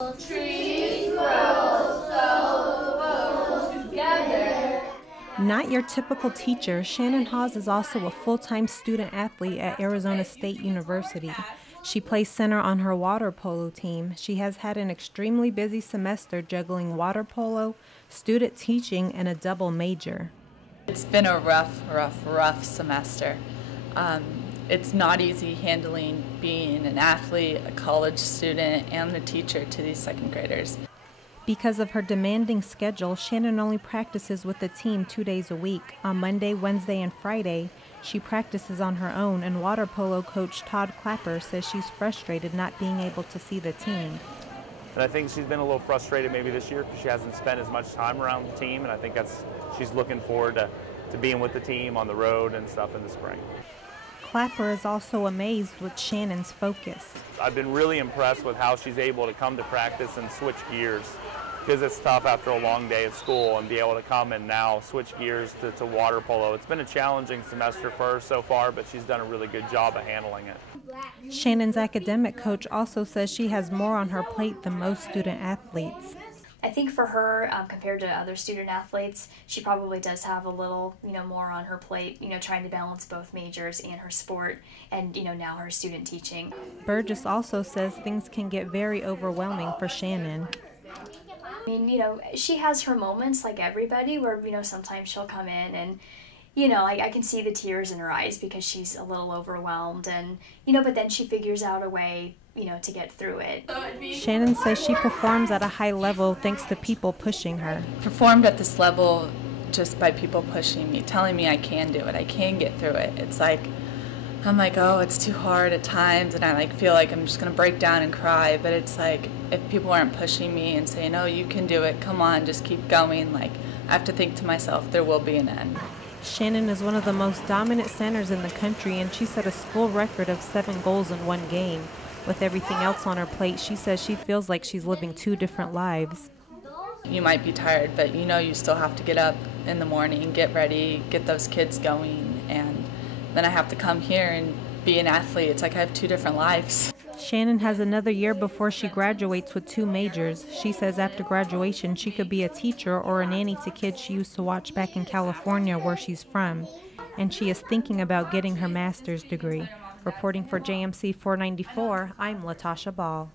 Trees grow so close together. Not your typical teacher, Shannon Haas is also a full-time student athlete at Arizona State University. She plays center on her water polo team. She has had an extremely busy semester juggling water polo, student teaching, and a double major. It's been a rough semester. It's not easy handling being an athlete, a college student, and a teacher to these second graders. Because of her demanding schedule, Shannon only practices with the team 2 days a week. On Monday, Wednesday, and Friday, she practices on her own, and water polo coach Todd Clapper says she's frustrated not being able to see the team. And I think she's been a little frustrated maybe this year because she hasn't spent as much time around the team, and I think she's looking forward to being with the team on the road and stuff in the spring. Clapper is also amazed with Shannon's focus. I've been really impressed with how she's able to come to practice and switch gears, because it's tough after a long day at school and be able to come and now switch gears to water polo. It's been a challenging semester for her so far, but she's done a really good job of handling it. Shannon's academic coach also says she has more on her plate than most student athletes. I think for her, compared to other student athletes, she probably does have a little, more on her plate, trying to balance both majors and her sport and, now her student teaching. Burgess also says things can get very overwhelming for Shannon. I mean, she has her moments like everybody where, sometimes she'll come in and, I can see the tears in her eyes because she's a little overwhelmed and, but then she figures out a way, to get through it. Shannon says she performs at a high level thanks to people pushing her. Performed at this level just by people pushing me, telling me I can do it, I can get through it. It's like, I'm like, oh, it's too hard at times, and I feel like I'm just gonna break down and cry, but it's like, if people aren't pushing me and saying, oh, you can do it, come on, just keep going, I have to think to myself, there will be an end. Shannon is one of the most dominant centers in the country, and she set a school record of 7 goals in one game. With everything else on her plate, she says she feels like she's living 2 different lives. You might be tired, but you still have to get up in the morning, get ready, get those kids going, and then I have to come here and be an athlete. It's like I have 2 different lives. Shannon has another year before she graduates with 2 majors. She says after graduation she could be a teacher or a nanny to kids she used to watch back in California where she's from. And she is thinking about getting her master's degree. Reporting for JMC 494, I'm LaTasha Ball.